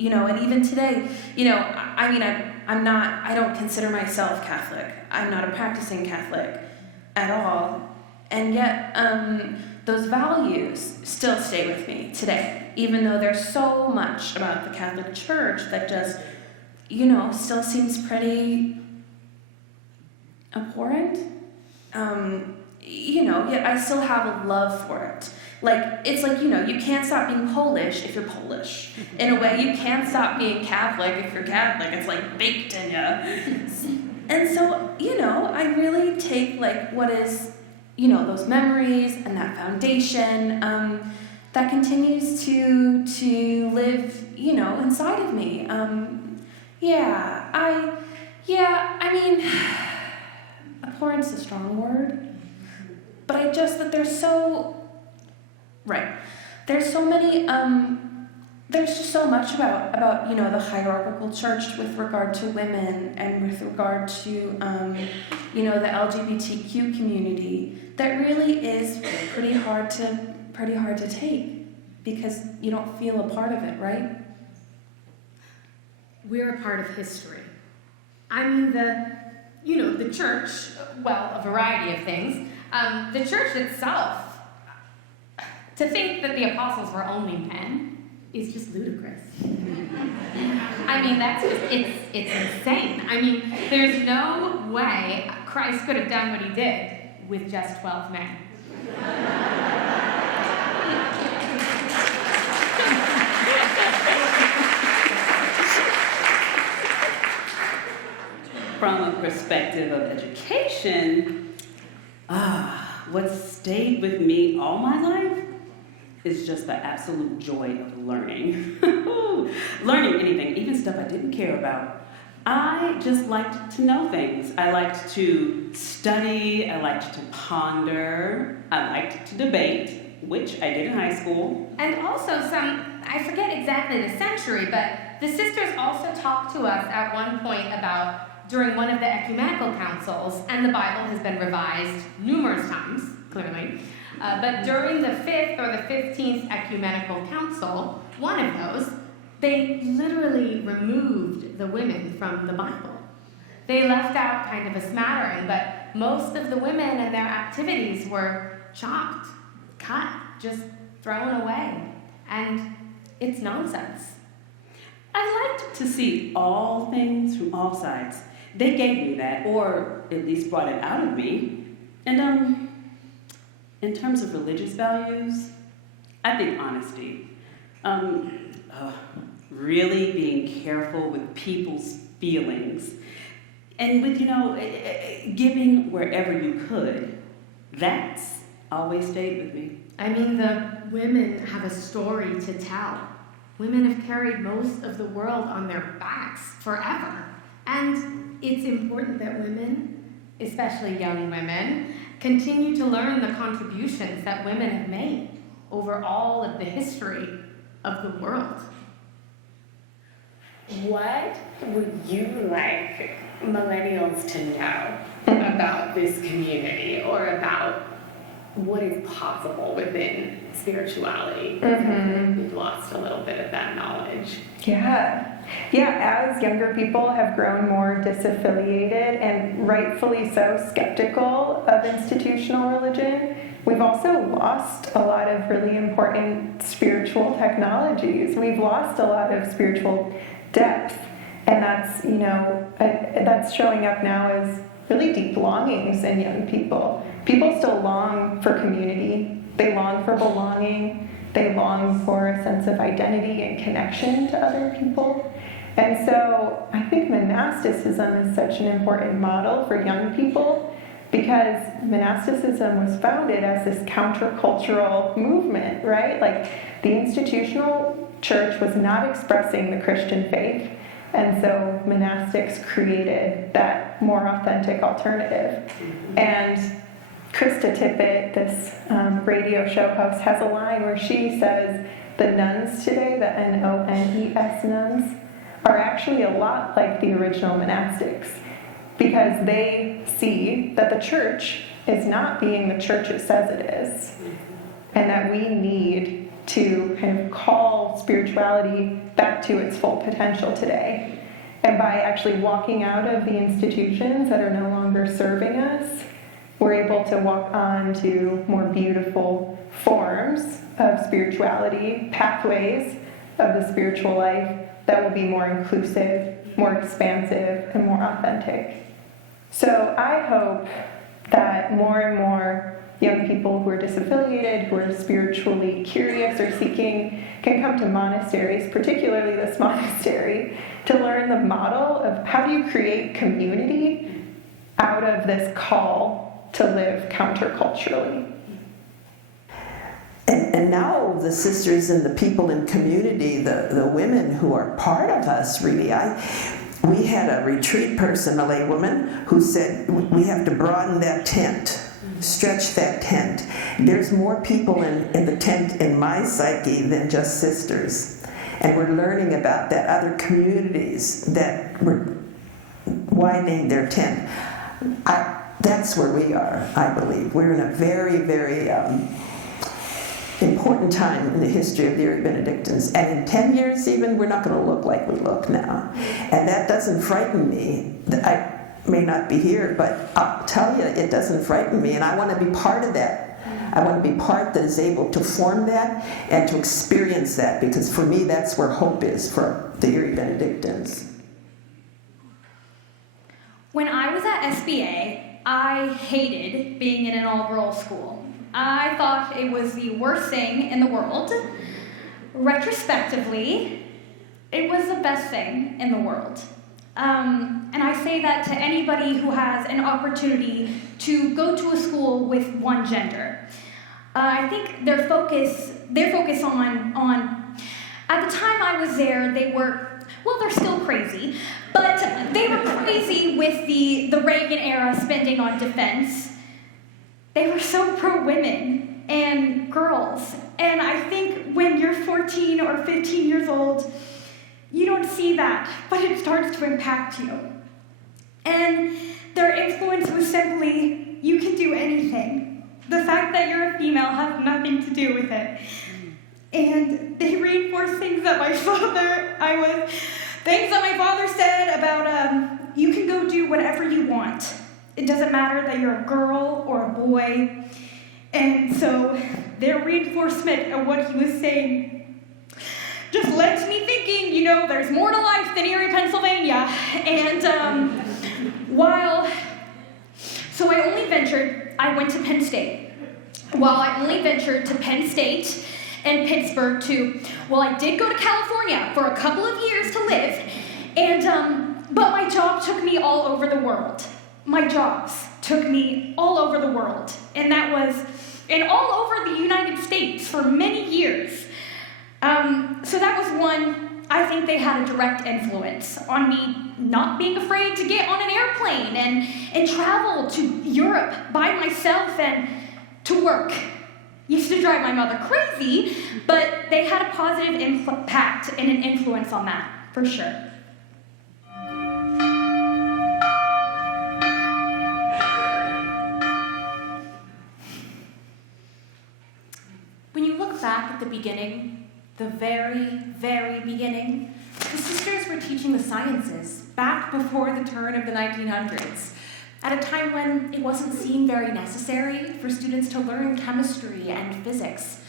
And even today, I don't consider myself Catholic. I'm not a practicing Catholic at all. And yet, those values still stay with me today, even though there's so much about the Catholic Church that just, still seems pretty abhorrent. Yet I still have a love for it. You can't stop being Polish if you're Polish. In a way, you can't stop being Catholic if you're Catholic. It's baked in you. And so, I really take what is, those memories and that foundation that continues to live, inside of me. Abhorrence is a strong word. But there's so many, there's just so much about the hierarchical church with regard to women and with regard to, the LGBTQ community that really is pretty hard to take because you don't feel a part of it, right? We're a part of history. The church, a variety of things. The church itself, to think that the apostles were only men is just ludicrous. It's insane. There's no way Christ could have done what he did with just 12 men. From a perspective of education, what stayed with me all my life is just the absolute joy of learning. Learning anything, even stuff I didn't care about. I just liked to know things. I liked to study, I liked to ponder, I liked to debate, which I did in high school. And also I forget exactly the century, but the sisters also talked to us at one point about during one of the ecumenical councils, and the Bible has been revised numerous times, clearly, but during the 5th or the 15th ecumenical council, one of those, they literally removed the women from the Bible. They left out kind of a smattering, but most of the women and their activities were chopped, cut, just thrown away. And it's nonsense. I liked to see all things from all sides. They gave me that, or at least brought it out of me. And in terms of religious values, I think honesty. Really being careful with people's feelings. And with, giving wherever you could. That's always stayed with me. The women have a story to tell. Women have carried most of the world on their backs forever. And it's important that women, especially young women, continue to learn the contributions that women have made over all of the history of the world. What would you like millennials to know about this community or about what is possible within spirituality? We've lost a little bit of that knowledge. As younger people have grown more disaffiliated and rightfully so skeptical of institutional religion, we've also lost a lot of really important spiritual technologies. We've lost a lot of spiritual depth, and that's showing up now as really deep longings in young people. People still long for community. They long for belonging. They long for a sense of identity and connection to other people. And so I think monasticism is such an important model for young people because monasticism was founded as this countercultural movement, right? The institutional church was not expressing the Christian faith, and so monastics created that more authentic alternative. And Krista Tippett, this radio show host, has a line where she says the nuns today, the NONES nuns, are actually a lot like the original monastics because they see that the church is not being the church it says it is, and that we need to kind of call spirituality back to its full potential today. And by actually walking out of the institutions that are no longer serving us, we're able to walk on to more beautiful forms of spirituality, pathways of the spiritual life that will be more inclusive, more expansive, and more authentic. So I hope that more and more young people who are disaffiliated, who are spiritually curious or seeking, can come to monasteries, particularly this monastery, to learn the model of how do you create community out of this call to live counterculturally. And now the sisters and the people in community, the women who are part of us, really, we had a retreat person, a lay woman, who said, we have to broaden that tent, stretch that tent. There's more people in the tent in my psyche than just sisters. And we're learning about that, other communities that were widening their tent. That's where we are, I believe. We're in a very, very important time in the history of the Erie Benedictines. And in 10 years even, we're not going to look like we look now. And that doesn't frighten me. I may not be here, but I'll tell you, it doesn't frighten me. And I want to be part of that. I want to be part that is able to form that and to experience that, because for me, that's where hope is for the Erie Benedictines. When I was at SBA, I hated being in an all-girls school. I thought it was the worst thing in the world. Retrospectively, it was the best thing in the world. And I say that to anybody who has an opportunity to go to a school with one gender. I think their focus on, at the time I was there, they were, well, they're still crazy, but they were crazy with the Reagan era spending on defense. They were so pro-women and girls. And I think when you're 14 or 15 years old, you don't see that, but it starts to impact you. And their influence was simply, you can do anything. The fact that you're a female has nothing to do with it. And they reinforced things that my father said about, you can go do whatever you want. It doesn't matter that you're a girl or a boy. And so their reinforcement of what he was saying just led to me thinking, there's more to life than Erie, Pennsylvania. And I went to Penn State. While I only ventured to Penn State and Pittsburgh I did go to California for a couple of years to live, but my job took me all over the world. My jobs took me all over the world, and all over the United States for many years. So that was one, I think they had a direct influence on me not being afraid to get on an airplane and travel to Europe by myself and to work. Used to drive my mother crazy, but they had a positive impact and an influence on that, for sure. When you look back at the beginning, the very, very beginning, the sisters were teaching the sciences back before the turn of the 1900s, at a time when it wasn't seen very necessary for students to learn chemistry and physics.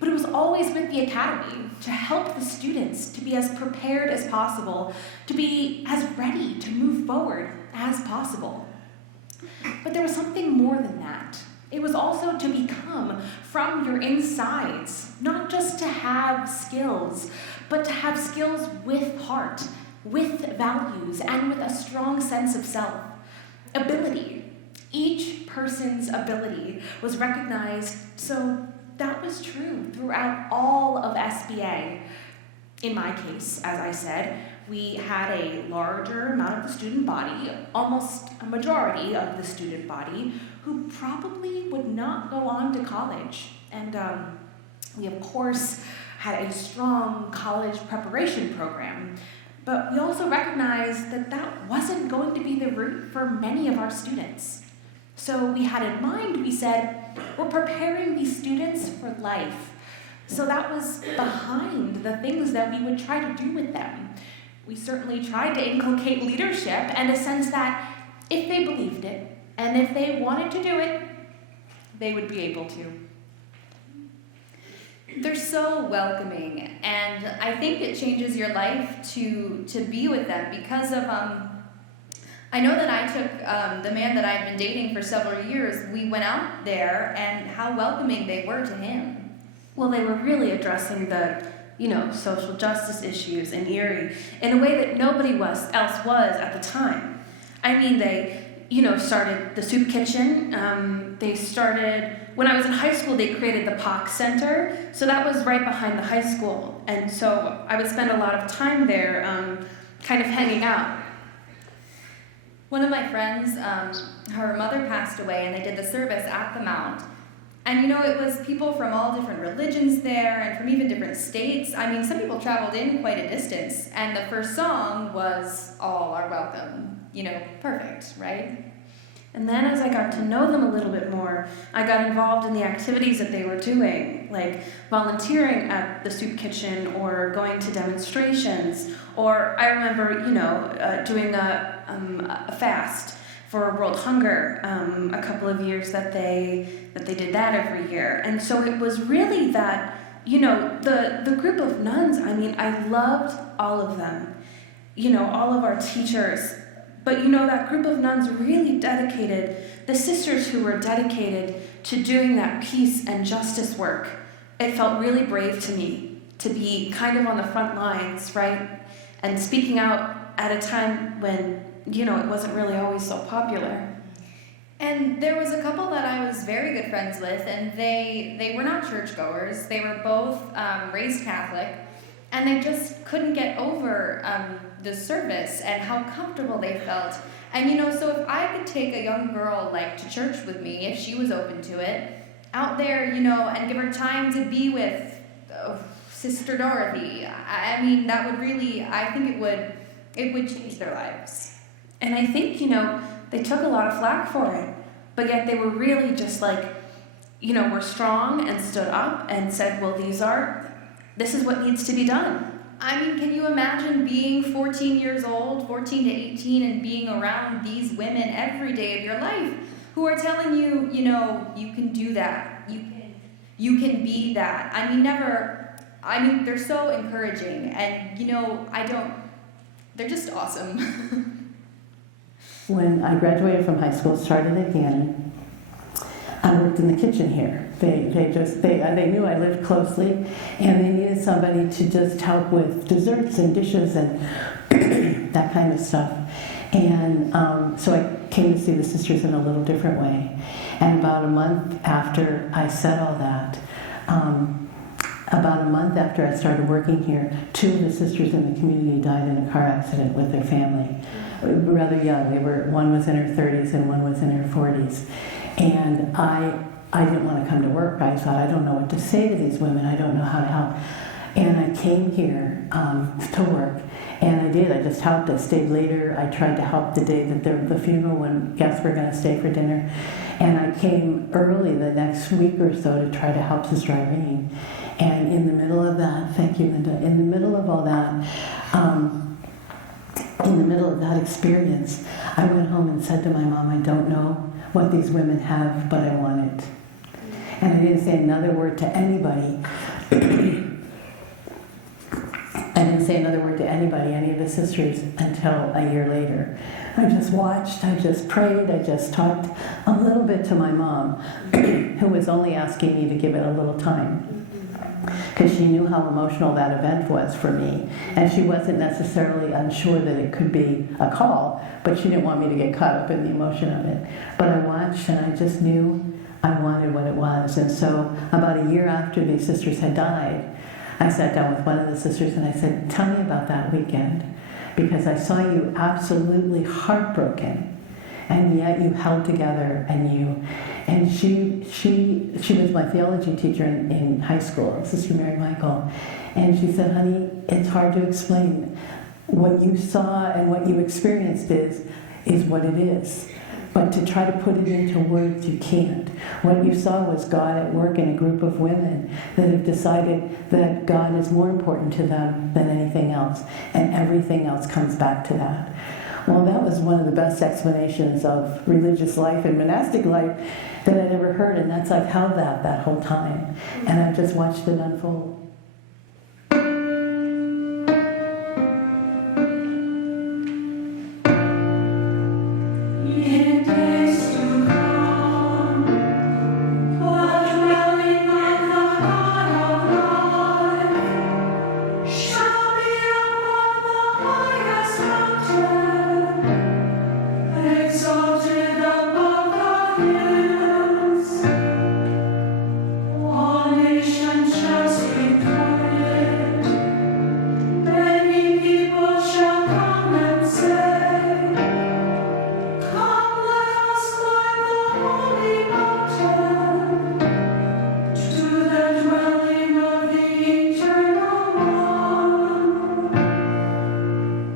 But it was always with the academy to help the students to be as prepared as possible, to be as ready to move forward as possible. But there was something more than that. It was also to become from your insides, not just to have skills, but to have skills with heart, with values, and with a strong sense of self. Ability. Each person's ability was recognized, so that was true throughout all of SBA. In my case, as I said, we had a larger amount of the student body, almost a majority of the student body, who probably would not go on to college. And we, of course, had a strong college preparation program. But we also recognized that that wasn't going to be the route for many of our students. So we had in mind, we said, we're preparing these students for life. So that was behind the things that we would try to do with them. We certainly tried to inculcate leadership and a sense that if they believed it and if they wanted to do it, they would be able to. They're so welcoming, and I think it changes your life to be with them because of I know that I took the man that I'd been dating for several years. We went out there, and how welcoming they were to him. Well, they were really addressing the, social justice issues in Erie in a way that nobody else was at the time. I mean, they, started the soup kitchen. They started, when I was in high school, they created the POC Center. So that was right behind the high school. And so I would spend a lot of time there kind of hanging out. One of my friends, her mother passed away, and they did the service at the Mount. And it was people from all different religions there and from even different states. I mean, some people traveled in quite a distance, and the first song was All Are Welcome. Perfect, right? And then as I got to know them a little bit more, I got involved in the activities that they were doing, like volunteering at the soup kitchen or going to demonstrations. Or I remember, doing a fast for World Hunger a couple of years that they did that every year. And so it was really that, the group of nuns, I loved all of them, all of our teachers. But that group of nuns really dedicated, the sisters who were dedicated to doing that peace and justice work. It felt really brave to me to be kind of on the front lines, right? And speaking out at a time when, it wasn't really always so popular. And there was a couple that I was very good friends with, and they were not churchgoers. They were both raised Catholic, and they just couldn't get over the service and how comfortable they felt. And so if I could take a young girl to church with me, if she was open to it, out there, and give her time to be with Sister Dorothy, that would really, I think it would change their lives. And I think, they took a lot of flack for it, but yet they were really just were strong and stood up and said, well, this is what needs to be done. Can you imagine being 14 years old, 14 to 18, and being around these women every day of your life who are telling you, you can do that, you can be that. They're so encouraging, and, they're just awesome. When I graduated from high school, started again, I worked in the kitchen here. They knew I lived closely, and they needed somebody to just help with desserts and dishes and that kind of stuff. And so I came to see the sisters in a little different way. And about a month after I said all that, about a month after I started working here, 2 of the sisters in the community died in a car accident with their family. Rather young. One was in her 30s and one was in her 40s. And I didn't want to come to work. I thought, I don't know what to say to these women. I don't know how to help. And I came here to work, and I did. I just helped. I stayed later. I tried to help the day that the funeral when guests were going to stay for dinner. And I came early the next week or so to try to help Sister Irene. And in the middle of that, thank you, Linda, in the middle of all that, in the middle of that experience, I went home and said to my mom, I don't know what these women have, but I want it. And I didn't say another word to anybody. Any of the sisters, until a year later. I just watched, I just prayed, I just talked a little bit to my mom, who was only asking me to give it a little time. Because she knew how emotional that event was for me. And she wasn't necessarily unsure that it could be a call, but she didn't want me to get caught up in the emotion of it. But I watched, and I just knew I wanted what it was. And so about a year after these sisters had died, I sat down with one of the sisters and I said, tell me about that weekend, because I saw you absolutely heartbroken, and yet you held together, and she was my theology teacher in high school, Sister Mary Michael, and she said, honey, it's hard to explain. What you saw and what you experienced is what it is. But to try to put it into words, you can't. What you saw was God at work in a group of women that have decided that God is more important to them than anything else, and everything else comes back to that. Well, that was one of the best explanations of religious life and monastic life that I'd ever heard, and I've held that whole time, and I've just watched it unfold.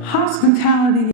Hospitality